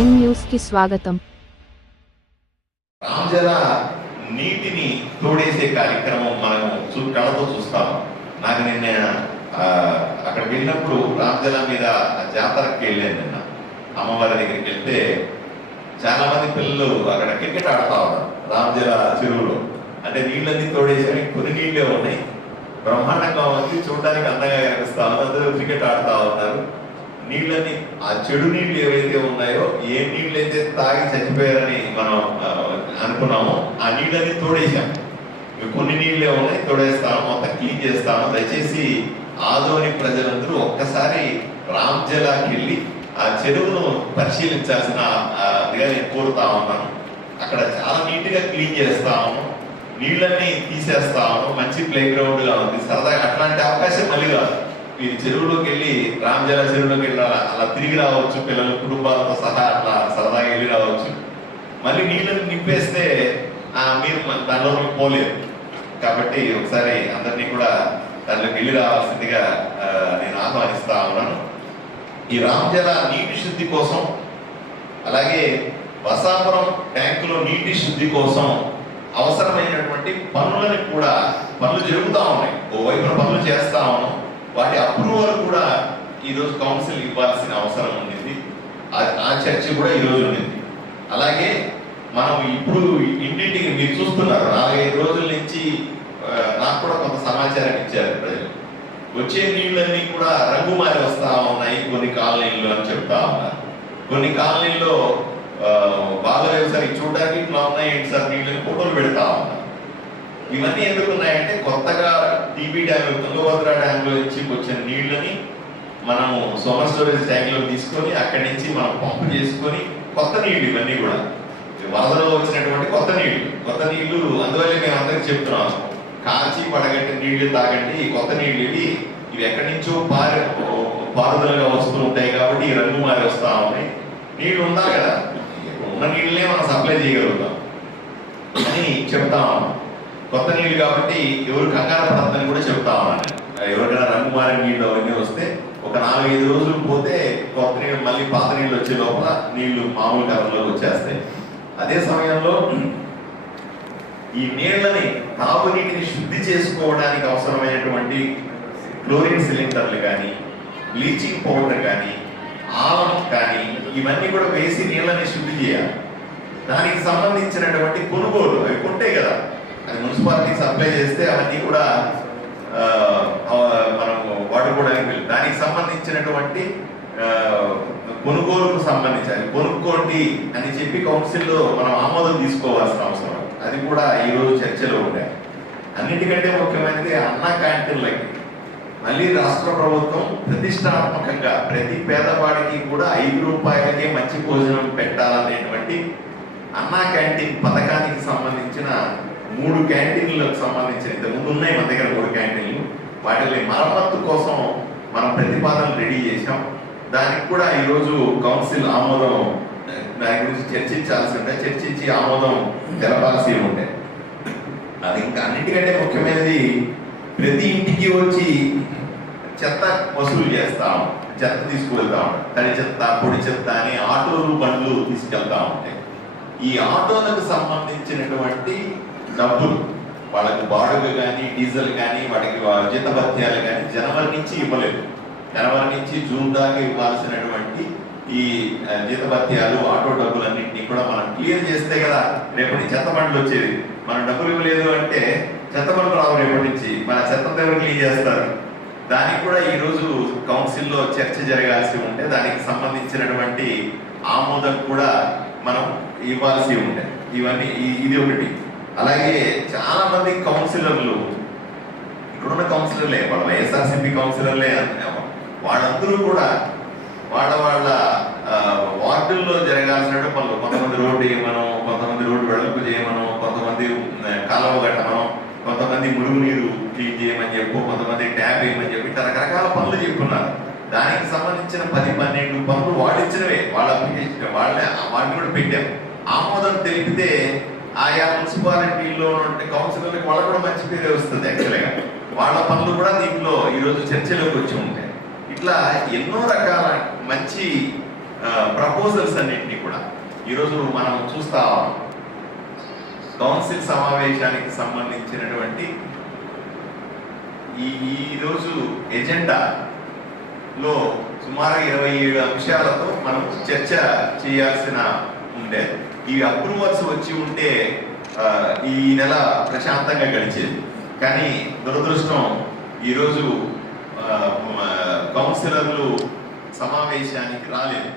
Prime న్యూస్కి స్వాగతం. రామజల నీటిని తోడేసే కార్యక్రమం మనం చూ కళ్ళతో చూస్తాం. నాకు నిన్న అక్కడికి వెళ్ళినప్పుడు రామజల మీద జాతరకి వెళ్ళాను నిన్న. అమ్మవారి దగ్గరికి వెళ్తే చాలా మంది పిల్లలు అక్కడ క్రికెట్ ఆడుతా ఉన్నారు రామజల చెరువులో. అంటే నీళ్ళన్నీ తోడేసరి కొన్ని నీళ్ళే ఉన్నాయి. బ్రహ్మాండంగా ఉంది. చూడడానికి అందంగా కనిపిస్తా ఉన్నారు అందరూ క్రికెట్ ఆడుతా నీళ్ళని ఆ చెడు నీళ్ళు ఏవైతే ఉన్నాయో ఏ నీళ్ళు అయితే తాగి చచ్చిపోయారని మనం అనుకున్నామో ఆ నీళ్ళని తోడేశాం. కొన్ని నీళ్ళే ఉన్నాయి తోడేస్తాను మొత్తం క్లీన్ చేస్తాను. దయచేసి ఆదోని ప్రజలందరూ ఒక్కసారి రామ్జలాకి వెళ్ళి ఆ చెరువును పరిశీలించాల్సిన నేను కోరుతా ఉన్నాను. అక్కడ చాలా నీట్గా క్లీన్ చేస్తాము నీళ్ళని తీసేస్తాము మంచి ప్లే గ్రౌండ్గా ఉంది. సరదాగా అట్లాంటి అవకాశం మళ్ళీ కాదు మీరు చెరువులోకి వెళ్ళి రామజల చెరువులోకి వెళ్ళి అలా తిరిగి రావచ్చు పిల్లలు కుటుంబాలతో సహా అట్లా సరదాగా వెళ్ళి రావచ్చు. మళ్ళీ నీళ్ళని నింపేస్తే ఆ, మీరు మన- దానిలో పోలేరు. కాబట్టి ఒకసారి అందరినీ కూడా దానిలోకి వెళ్ళి రావాల్సిందిగా నేను ఆహ్వానిస్తా ఉన్నాను. ఈ రామజల నీటి శుద్ధి కోసం అలాగే బసాపురం ట్యాంకులో నీటి శుద్ధి కోసం అవసరమైనటువంటి పనులను కూడా పనులు జరుగుతూ ఉన్నాయి. ఓవైపున వైపున పనులు చేస్తా ఉన్నాం. వాటి అప్రూవల్ కూడా ఈరోజు కౌన్సిల్ ఇవ్వాల్సిన అవసరం ఉండింది. ఆ- చర్చ కూడా ఈరోజు ఉండింది. అలాగే మనం ఇప్పుడు ఇంటింటికి మీరు చూస్తున్నారు నాలుగైదు రోజుల నుంచి నాకు కూడా కొంత సమాచారం ఇచ్చారు ప్రజలు. వచ్చే నీళ్ళన్నీ కూడా రంగు మారి వస్తా ఉన్నాయి కొన్ని కాలనీల్లో అని చెప్తా ఉన్నారు. కొన్ని కాలనీల్లో ఆ, బాగలేవు సార్ ఇవి చూడడానికి ఇట్లా ఉన్నాయి ఏంటి సార్? నీళ్ళని ఫోటోలు పెడతా ఉన్నారు. ఇవన్నీ ఎందుకు ఉన్నాయంటే కొత్తగా టీబీ డ్యామ్ తుంగభద్ర డ్యామ్ నుంచి వచ్చిన నీళ్ళని మనము సోమర్ స్టోరేజ్ ట్యాంక్లో తీసుకొని అక్కడి నుంచి మనం పంపు చేసుకొని కొత్త నీళ్ళు ఇవన్నీ కూడా. వరదలో వచ్చినటువంటి కొత్త నీళ్ళు కొత్త నీళ్ళు అందువల్ల మేము అందరికి చెప్తున్నాం కాచి పడగట్టి నీళ్ళు తాగండి. ఈ కొత్త నీళ్ళు ఇవి ఇవి ఎక్కడి నుంచో పారి పారుదలగా వస్తూ ఉంటాయి కాబట్టి ఈ రంగు మారి వస్తా ఉన్నాయి. నీళ్ళు ఉన్నా కదా. ఉన్న నీళ్ళనే మనం సప్లై చేయగలుగుతాం. అని చెప్తా ఉన్నాం. కొత్త నీళ్ళు కాబట్టి ఎవరు కంగారు పడద్దని కూడా చెప్తా ఉన్నాను. ఎవరికైనా రంగు మారిన నీళ్ళు అవన్నీ వస్తే ఒక నాలుగైదు రోజులు పోతే కొత్త నీళ్ళు మళ్ళీ పాత నీళ్ళు వచ్చే లోపల నీళ్ళు మామూలు కలర్లోకి వచ్చేస్తాయి. అదే సమయంలో ఈ నీళ్ళని తాగునీటిని శుద్ధి చేసుకోవడానికి అవసరమైనటువంటి క్లోరిన్ సిలిండర్లు కానీ బ్లీచింగ్ పౌడర్ కానీ ఆలం కానీ ఇవన్నీ కూడా వేసి నీళ్ళని శుద్ధి చేయాలి. దానికి సంబంధించినటువంటి కొనుగోలు అవి కొంటాయి కదా. అది మున్సిపాలిటీ సప్లై చేస్తే అవన్నీ కూడా మనము వాటర్ మనం వాడుకోవడానికి దానికి సంబంధించినటువంటి కొనుగోలుకు సంబంధించి అది కొనుక్కోండి అని చెప్పి కౌన్సిల్లో మనం ఆమోదం తీసుకోవాల్సిన అవసరం. అది కూడా ఈ రోజు చర్చలో ఉన్నాయి అన్నిటికంటే ముఖ్యమైనది అన్న క్యాంటీన్లకి. మళ్ళీ రాష్ట్ర ప్రభుత్వం ప్రతిష్టాత్మకంగా ప్రతి పేదవాడికి కూడా ఐదు రూపాయలకే మంచి భోజనం పెట్టాలనేటువంటి అన్నా క్యాంటీన్ పథకానికి సంబంధించిన మూడు క్యాంటీన్లకు సంబంధించిన ఇంతకుముందు ఉన్నాయి మన దగ్గర మూడు క్యాంటీన్లు. వాటిని మరమ్మత్తు కోసం మనం ప్రతిపాదనలు రెడీ చేశాం. దానికి కూడా ఈరోజు కౌన్సిల్ ఆమోదం దాని గురించి చర్చించాల్సి ఉంటే చర్చించి ఆమోదం తెలపాల్సి ఉండే. అది ఇంకా అన్నిటికంటే ముఖ్యమైనది ప్రతి ఇంటికి వచ్చి చెత్త వసూలు చేస్తాం చెత్త తీసుకువెళ్తాం. తడి చెత్త పొడి చెత్త అని ఆటోలు బండ్లు తీసుకెళ్తా. ఉంటాయి ఈ ఆటోలకు సంబంధించినటువంటి డబ్బులు వాళ్ళకి బాడుగ కానీ డీజిల్ కానీ వాటికి జీతభత్యాలు కానీ జనవరి నుంచి ఇవ్వలేదు. జనవరి నుంచి జూన్ దాకా ఇవ్వాల్సినటువంటి ఈ జీతభత్యాలు ఆటో డబ్బులన్నింటినీ కూడా మనం క్లియర్ చేస్తే కదా రేపటి చెత్త బండ్లు వచ్చేది మనం డబ్బులు ఇవ్వలేదు అంటే చెత్త బండ్లు రావు రేపటి నుంచి. మన చెత్త దగ్గర క్లీన్ చేస్తారు? దానికి కూడా ఈ రోజు కౌన్సిల్లో చర్చ జరగాల్సి ఉంటే దానికి సంబంధించినటువంటి ఆమోదం కూడా మనం ఇవ్వాల్సి ఉండే ఇవన్నీ ఇది ఒకటి. అలాగే చాలా మంది కౌన్సిలర్లు ఇక్కడున్న కౌన్సిలర్లే వాళ్ళ వైఎస్ఆర్సీపీ కౌన్సిలర్లే వాళ్ళందరూ కూడా వాళ్ళ వాళ్ళ ఆ, వార్డుల్లో జరగాల్సిన పనులు. కొంతమంది రోడ్డు వేయమనం కొంతమంది రోడ్డు వెడల్పు చేయమను కొంతమంది కాలువ కట్టమను కొంతమంది మురుగునీరు క్లీన్ చేయమని చెప్పు కొంతమంది ట్యాప్ వేయమని చెప్పి ఇట్లా రకరకాల పనులు చెప్పున్నారు దానికి సంబంధించిన పది పన్నెండు పనులు వాళ్ళు ఇచ్చినవే. వాళ్ళ అప్లికేషన్ వాళ్ళే వాటిని కూడా పెట్టాం. ఆమోదం తెలిపితే ఆయా మున్సిపాలిటీలో ఉండే కౌన్సిలర్లకు వాళ్ళకు కూడా మంచి పేరు వస్తుంది యాక్చువల్గా వాళ్ళ పనులు కూడా దీంట్లో ఈరోజు చర్చలోకి వచ్చి ఉంటాయి. ఇట్లా ఎన్నో రకాల మంచి ప్రపోజల్స్ అన్నింటినీ కూడా ఈరోజు మనం చూస్తా కౌన్సిల్ సమావేశానికి సంబంధించినటువంటి ఈ ఈ రోజు ఎజెండాలో సుమారు ఇరవై ఏడు అంశాలతో మనం చర్చ చేయాల్సిన ఉండేది ఈ అప్రూవల్స్ వచ్చి ఉంటే ఆ, ఈ నెల ప్రశాంతంగా గడిచేది. కానీ దురదృష్టం ఈరోజు ఆ, కౌన్సిలర్లు సమావేశానికి రాలేదు.